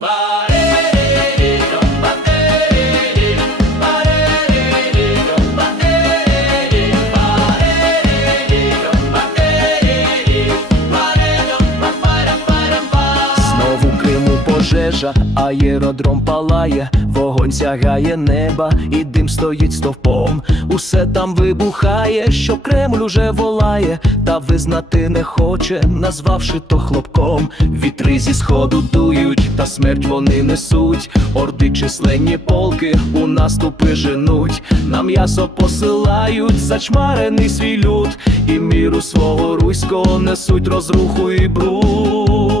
Bye. Пожежа, аеродром палає, вогонь сягає неба, і дим стоїть стовпом. Усе там вибухає, що Кремль уже волає, та визнати не хоче, назвавши то хлопком. Вітри зі сходу дують, та смерть вони несуть. Орди численні полки у наступи женуть, на м'ясо посилають, зачмарений свій люд, і міру свого руського несуть розруху і бруд.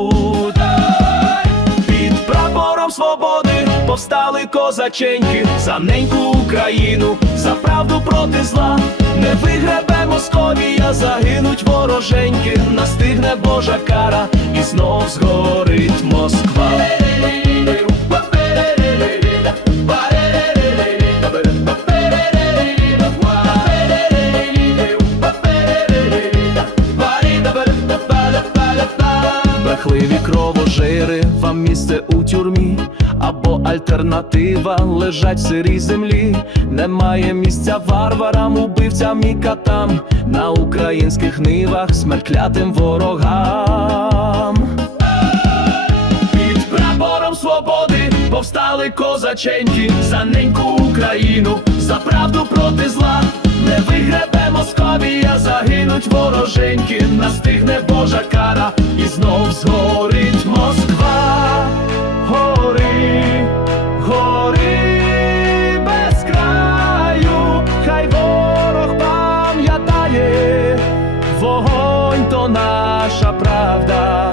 Свободи повстали козаченьки за неньку Україну, за правду проти зла. Не вигребе Московія, загинуть вороженьки, настигне Божа кара, і знов згорить Москва. Кровожири, вам місце у тюрмі, або альтернатива лежать в сирій землі. Немає місця варварам, убивцям і катам на українських нивах, смерклятим ворогам. Під прапором свободи повстали козаченьки за неньку Україну, за правду проти зла. Не вигребе Московія, загинуть вороженьки, настигне Божа кара, і знов згорить то наша правда,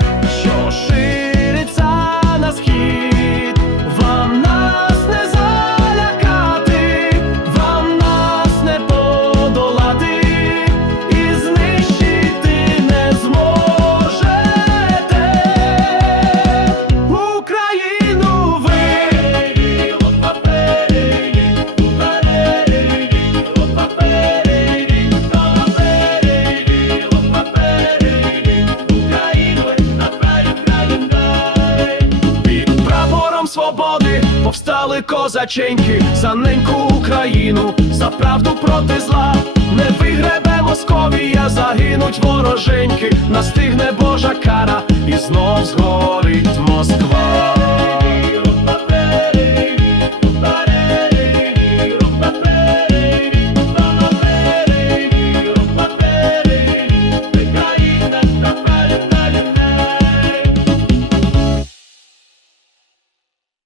повстали козаченьки за неньку Україну, за правду проти зла. Не вигребе Московія, загинуть вороженьки, настигне Божа кара, і знов згорить Москва.